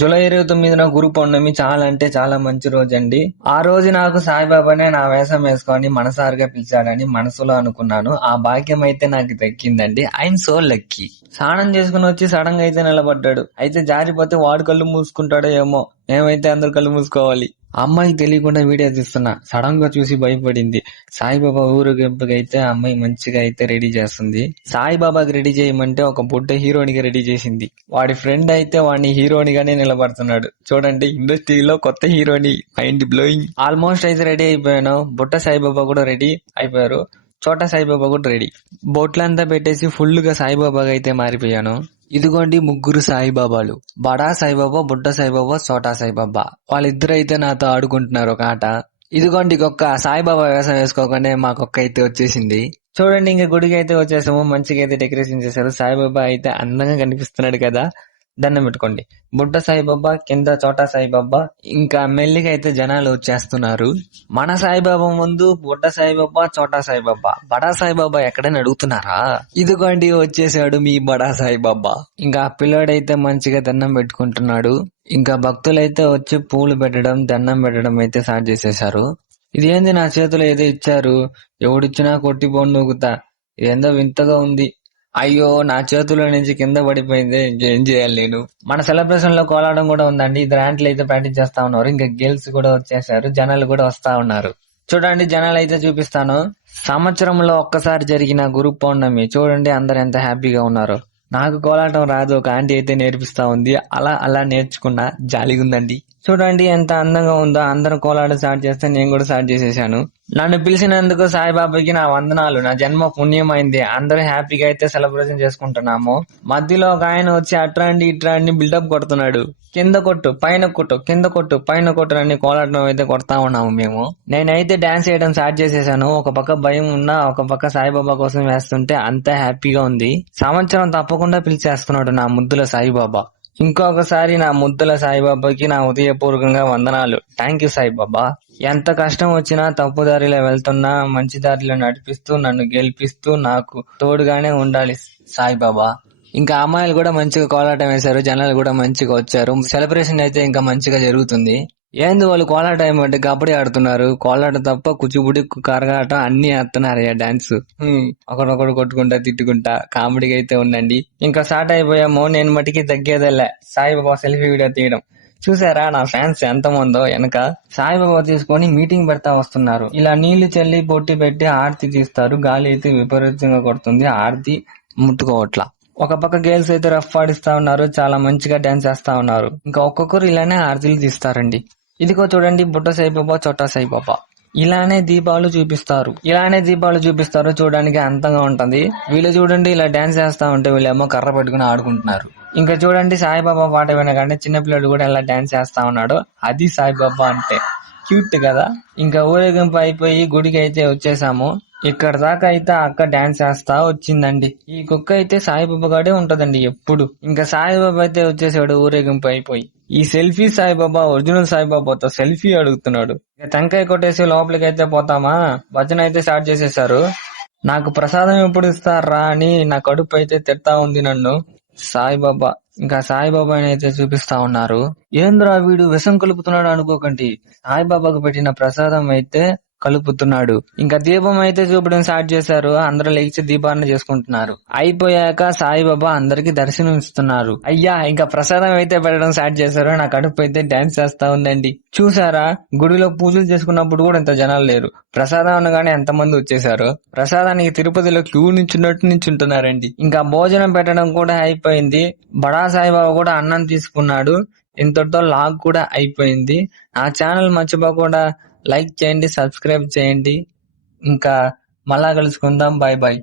July 29న గురు పౌర్ణమి చాలా అంటే చాలా మంచి రోజండి. ఆ రోజు నాకు సాయిబాబానే నా వేషం వేసుకొని మనసారిగా పిలిచాడని మనసులో అనుకున్నాను. ఆ భాగ్యం అయితే నాకు దక్కిందండి. I'm so lucky. స్నానం చేసుకుని వచ్చి సడన్ గా అయితే నిలబడ్డాడు. అయితే జారిపోతే వాడు కళ్ళు మూసుకుంటాడో ఏమో, మేమైతే అందరు కళ్ళు మూసుకోవాలి. ఆ అమ్మాయికి తెలియకుండా వీడియో తీస్తున్నా. సడన్ గా చూసి భయపడింది. సాయిబాబా ఊరేగింపుకి అయితే ఆ అమ్మాయి మంచిగా అయితే రెడీ చేస్తుంది. సాయిబాబాకి రెడీ చేయమంటే ఒక బుడ్డ హీరోనిగా రెడీ చేసింది. వాడి ఫ్రెండ్ అయితే వాడిని హీరోనిగానే నిలబడుతున్నాడు. చూడండి, ఇండస్ట్రీలో కొత్త హీరోని. Mind blowing. ఆల్మోస్ట్ అయితే రెడీ అయిపోయాను. బుట్ట సాయిబాబా కూడా రెడీ అయిపోయారు. చోటా సాయిబాబా కూడా రెడీ. బొట్లంతా పెట్టేసి ఫుల్ గా సాయిబాబాగా అయితే మారిపోయాను. ఇదిగోండి ముగ్గురు సాయిబాబాలు. బడా సాయిబాబా, బుడ్డ సాయిబాబా, చోటా సాయిబాబా. వాళ్ళిద్దరు అయితే నాతో ఆడుకుంటున్నారు ఒక ఆట. ఇదిగోండి ఒక్క సాయిబాబా వేషం వేసుకోగానే మాకొక్క అయితే వచ్చేసింది. చూడండి, ఇంకా గుడికి అయితే వచ్చేసాము. మంచిగా అయితే డెకరేషన్ చేశారు. సాయిబాబా అయితే అందంగా కనిపిస్తున్నాడు కదా. దండం పెట్టుకోండి. బుడ్డ సాయిబాబా, కింద చోటా సాయిబాబా. ఇంకా మెల్లిగా అయితే జనాలు వచ్చేస్తున్నారు. మన సాయిబాబా ముందు బుడ్డ సాయిబాబా, చోటా సాయిబాబా. బడా సాయిబాబా ఎక్కడైనా అడుగుతున్నారా? ఇదిగోండి వచ్చేసాడు మీ బడా సాయిబాబా. ఇంకా ఆ పిల్లోడైతే మంచిగా దండం పెట్టుకుంటున్నాడు. ఇంకా భక్తులైతే వచ్చి పూలు పెట్టడం, దండం పెట్టడం అయితే స్టార్ట్ చేసేసారు. ఇదేంది నా చేతిలో ఏదో ఇచ్చారు, ఎవడిచ్చినా కొట్టి బోన్ నూగుతా, ఇదేందో వింతగా ఉంది. అయ్యో, నా చేతుల్లో నుంచి కింద పడిపోయింది. ఇంకేం చేయాలి నేను? మన సెలబ్రేషన్ లో కోలాటం కూడా ఉందండి. ఇద్దరు యాంట్లు అయితే ప్రాక్టీస్ చేస్తా ఉన్నారు. ఇంకా గర్ల్స్ కూడా వచ్చేసారు. జనాలు కూడా వస్తా ఉన్నారు. చూడండి, జనాలు అయితే చూపిస్తాను. సంవత్సరంలో ఒక్కసారి జరిగిన గురు పౌర్ణమి. చూడండి అందరు ఎంత హ్యాపీగా ఉన్నారు. నాకు కోలాటం రాదు, ఒక ఆంటీ అయితే నేర్పిస్తా ఉంది. అలా నేర్చుకున్నా, జాలిగుందండి. చూడండి ఎంత అందంగా ఉందో. అందరం కోలాటం స్టార్ట్ చేస్తే నేను కూడా స్టార్ట్ చేసేసాను. నన్ను పిలిచినందుకు సాయిబాబాకి నా వందనాలు. నా జన్మ పుణ్యమైంది. అందరూ హ్యాపీగా అయితే సెలబ్రేషన్ చేసుకుంటున్నాము. మధ్యలో ఒక ఆయన వచ్చి అట్రాండి ఇట్రాండి బిల్డప్ కొడుతున్నాడు. కింద కొట్టు, పైన కొట్టు, కింద కొట్టు, పైన కొట్టు అని కోలాటం అయితే కొడతా ఉన్నాము మేము. నేనైతే డాన్స్ చేయడం స్టార్ట్ చేసేసాను. ఒక పక్క భయం ఉన్నా, ఒక పక్క సాయిబాబా కోసం వేస్తుంటే అంతా హ్యాపీగా ఉంది. సంవత్సరం తప్పకుండా పిలిచేస్తున్నాడు నా ముద్దుల సాయిబాబా. ఇంకొకసారి నా ముద్దుల సాయిబాబాకి నా ఉదయపూర్వకంగా వందనాలు. Thank you Saibaba. ఎంత కష్టం వచ్చినా, తప్పు దారిలో వెళ్తున్నా, మంచి దారిలో నడిపిస్తూ, నన్ను గెలిపిస్తూ, నాకు తోడుగానే ఉండాలి సాయిబాబా. ఇంకా అమ్మాయిలు కూడా మంచిగా కోలాటం వేశారు. జనాలు కూడా మంచిగా వచ్చారు. సెలబ్రేషన్ అయితే ఇంకా మంచిగా జరుగుతుంది. ఏంది వాళ్ళు కోలాటం ఏమంటే కబడ్డీ ఆడుతున్నారు. కోలాటం తప్ప కూచిపూడి, కరగాటం అన్ని ఆడుతున్నారు. డాన్స్ ఒకరొకరు కొట్టుకుంటా తిట్టుకుంటా కామెడీగా అయితే ఉండండి. ఇంకా స్టార్ట్ అయిపోయాము. నేను మటుకి తగ్గేదల్లే సాయిబాబా సెల్ఫీ వీడియో తీయడం. చూసారా నా ఫ్యాన్స్ ఎంత మందో వెనక. సాయిబాబా తీసుకొని మీటింగ్ పెడతా వస్తున్నారు. ఇలా నీళ్లు చల్లి బొట్టి పెట్టి ఆరతి తీస్తారు. గాలి అయితే విపరీతంగా కొడుతుంది. ఆరతి ముట్టుకోవట్లా. ఒక పక్క గర్ల్స్ అయితే రఫ్ ఆడిస్తా ఉన్నారు. చాలా మంచిగా డాన్స్ చేస్తా ఉన్నారు. ఇంకా ఒక్కొక్కరు ఇలానే ఆరతిలు తీస్తారండి. ఇదిగో చూడండి, బుట్ట సాయిబాబా, చోటా సాయిబాబా. ఇలానే దీపాలు చూపిస్తారు. చూడడానికి అందంగా ఉంటది. వీళ్ళు చూడండి ఇలా డాన్స్ చేస్తా ఉంటే వీళ్ళేమో కర్ర పెట్టుకుని ఆడుకుంటున్నారు. ఇంకా చూడండి, సాయిబాబా పాట వినగానే చిన్నపిల్లడు కూడా ఇలా డాన్స్ చేస్తా ఉన్నాడు. అది సాయిబాబా అంటే. క్యూట్ కదా. ఇంకా ఊరేగింపు అయిపోయి గుడికి అయితే వచ్చేసాము. ఇక్కడ దాకా అయితే అక్క డాన్స్ చేస్తా వచ్చిందండి. ఈ కుక్క అయితే సాయిబాబా గాడే ఉంటదండి ఎప్పుడు. ఇంకా సాయిబాబా అయితే వచ్చేసాడు ఊరేగింపు అయిపోయి. ఈ సెల్ఫీ సాయిబాబా ఒరిజినల్ సాయిబాబాతో సెల్ఫీ అడుగుతున్నాడు. ఇక టెంకాయ కొట్టేసి లోపలికి అయితే పోతామా. భజన అయితే స్టార్ట్ చేసేసారు. నాకు ప్రసాదం ఎప్పుడు ఇస్తారా అని నా కడుపు అయితే తిడతా ఉంది నన్ను. సాయిబాబా ఇంకా సాయిబాబాని అయితే చూపిస్తా ఉన్నారు. ఏంద్రా వీడు విషం కలుపుతున్నాడు అనుకోకండి. సాయిబాబాకు పెట్టిన ప్రసాదం అయితే కలుపుతున్నాడు. ఇంకా దీపం అయితే చూపడం స్టార్ట్ చేశారు. అందరూ లేచి దీపాన్ని చేసుకుంటున్నారు. అయిపోయాక సాయిబాబా అందరికి దర్శనం ఇస్తున్నారు. అయ్యా, ఇంకా ప్రసాదం అయితే పెట్టడం స్టార్ట్ చేశారు. నా కడుపు అయితే డాన్స్ చేస్తా ఉందండి. చూసారా, గుడిలో పూజలు చేసుకున్నప్పుడు కూడా ఇంత జనాలు లేరు. ప్రసాదం అనగానే ఎంత మంది వచ్చేసారు. ప్రసాదానికి తిరుపతిలో క్యూ నించుంటున్నారండి. ఇంకా భోజనం పెట్టడం కూడా అయిపోయింది. బడా సాయిబాబా కూడా అన్నం తీసుకున్నాడు. ఇంతటితో లాగ్ కూడా అయిపోయింది. నా ఛానల్ మర్చిపోకుండా లైక్ చేయండి, సబ్స్క్రైబ్ చేయండి. ఇంకా మళ్ళా కలుసుకుందాం. Bye bye.